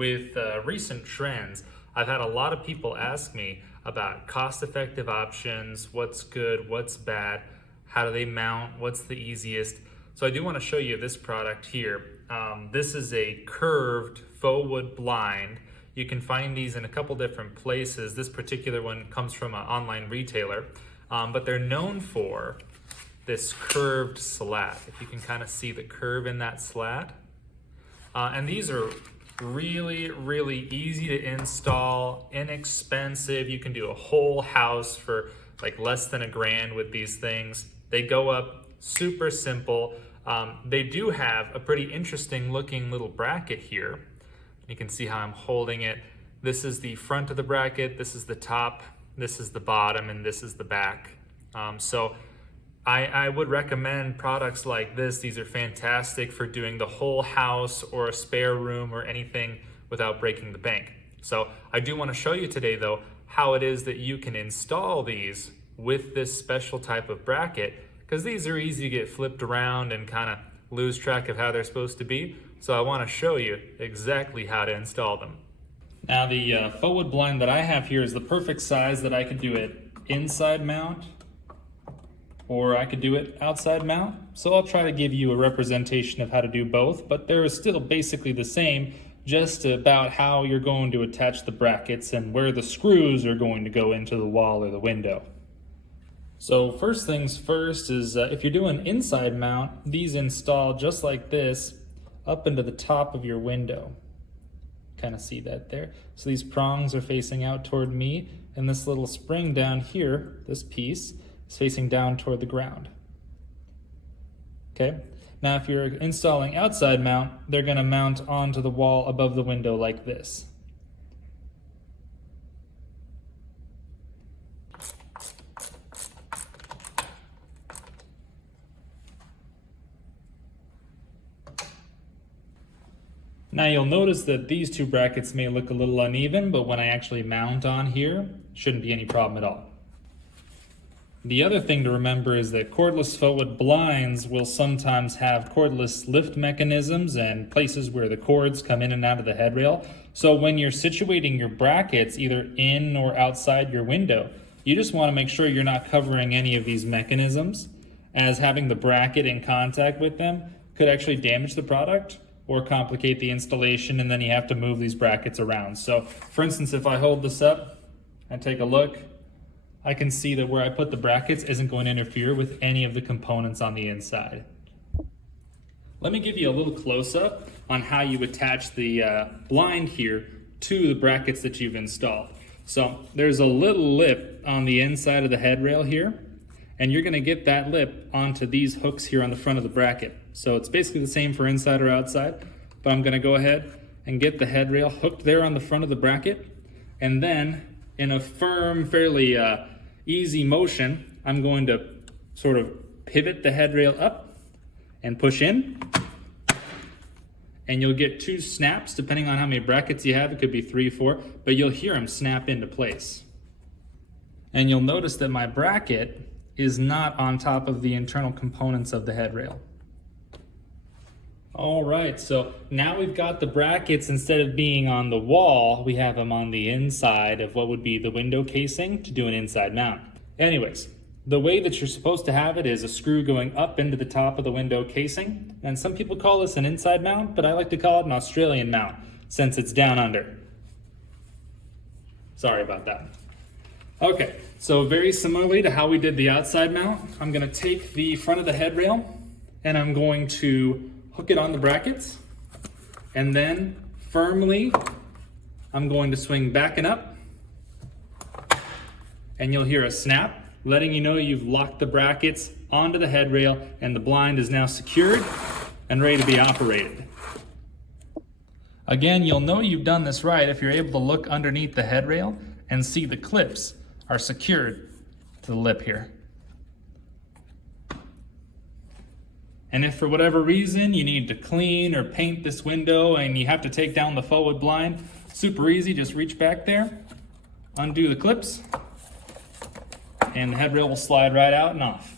With recent trends, I've had a lot of people ask me about cost-effective options, what's good, what's bad, how do they mount, what's the easiest. So I do want to show you this product here. This is a curved faux wood blind. You can find these in a couple different places. This particular one comes from an online retailer, but they're known for this curved slat. If you can kind of see the curve in that slat. And these are really easy to install, inexpensive. You can do a whole house for like less than $1,000 with these things. They go up super simple. They do have a pretty interesting looking little bracket here. You can see how I'm holding it. This is the front of the bracket, this is the top, this is the bottom, and this is the back. So I would recommend products like this. These are fantastic for doing the whole house or a spare room or anything without breaking the bank. So I do want to show you today though how it is that you can install these with this special type of bracket, because these are easy to get flipped around and kind of lose track of how they're supposed to be. So I want to show you exactly how to install them. Now the faux wood blind that I have here is the perfect size that I could do it inside mount, or I could do it outside mount. So I'll try to give you a representation of how to do both, but they're still basically the same, just about how you're going to attach the brackets and where the screws are going to go into the wall or the window. So first things first is if you're doing inside mount, these install just like this up into the top of your window. Kind of see that there. So these prongs are facing out toward me, and this little spring down here, this piece, is facing down toward the ground. Okay, now if you're installing outside mount, they're going to mount onto the wall above the window like this. Now you'll notice that these two brackets may look a little uneven, but when I actually mount on here, shouldn't be any problem at all. The other thing to remember is that cordless faux wood blinds will sometimes have cordless lift mechanisms and places where the cords come in and out of the headrail. So when you're situating your brackets either in or outside your window, you just want to make sure you're not covering any of these mechanisms, as having the bracket in contact with them could actually damage the product or complicate the installation, and then you have to move these brackets around. So for instance, if I hold this up and take a look, I can see that where I put the brackets isn't going to interfere with any of the components on the inside. Let me give you a little close-up on how you attach the blind here to the brackets that you've installed. So there's a little lip on the inside of the headrail here, and you're gonna get that lip onto these hooks here on the front of the bracket. So it's basically the same for inside or outside, but I'm gonna go ahead and get the headrail hooked there on the front of the bracket, and then in a firm, fairly easy motion, I'm going to sort of pivot the headrail up and push in, and you'll get 2 snaps depending on how many brackets you have. It could be 3, 4, but you'll hear them snap into place. And you'll notice that my bracket is not on top of the internal components of the headrail. All right, so now we've got the brackets, instead of being on the wall, we have them on the inside of what would be the window casing to do an inside mount. Anyways, the way that you're supposed to have it is a screw going up into the top of the window casing, and some people call this an inside mount, but I like to call it an Australian mount since it's down under. Sorry about that. Okay, so very similarly to how we did the outside mount, I'm going to take the front of the headrail and I'm going to hook it on the brackets, and then firmly I'm going to swing back and up, and you'll hear a snap letting you know you've locked the brackets onto the headrail and the blind is now secured and ready to be operated. Again, you'll know you've done this right if you're able to look underneath the headrail and see the clips are secured to the lip here. And if for whatever reason you need to clean or paint this window and you have to take down the faux wood blind, super easy, just reach back there, undo the clips, and the headrail will slide right out and off.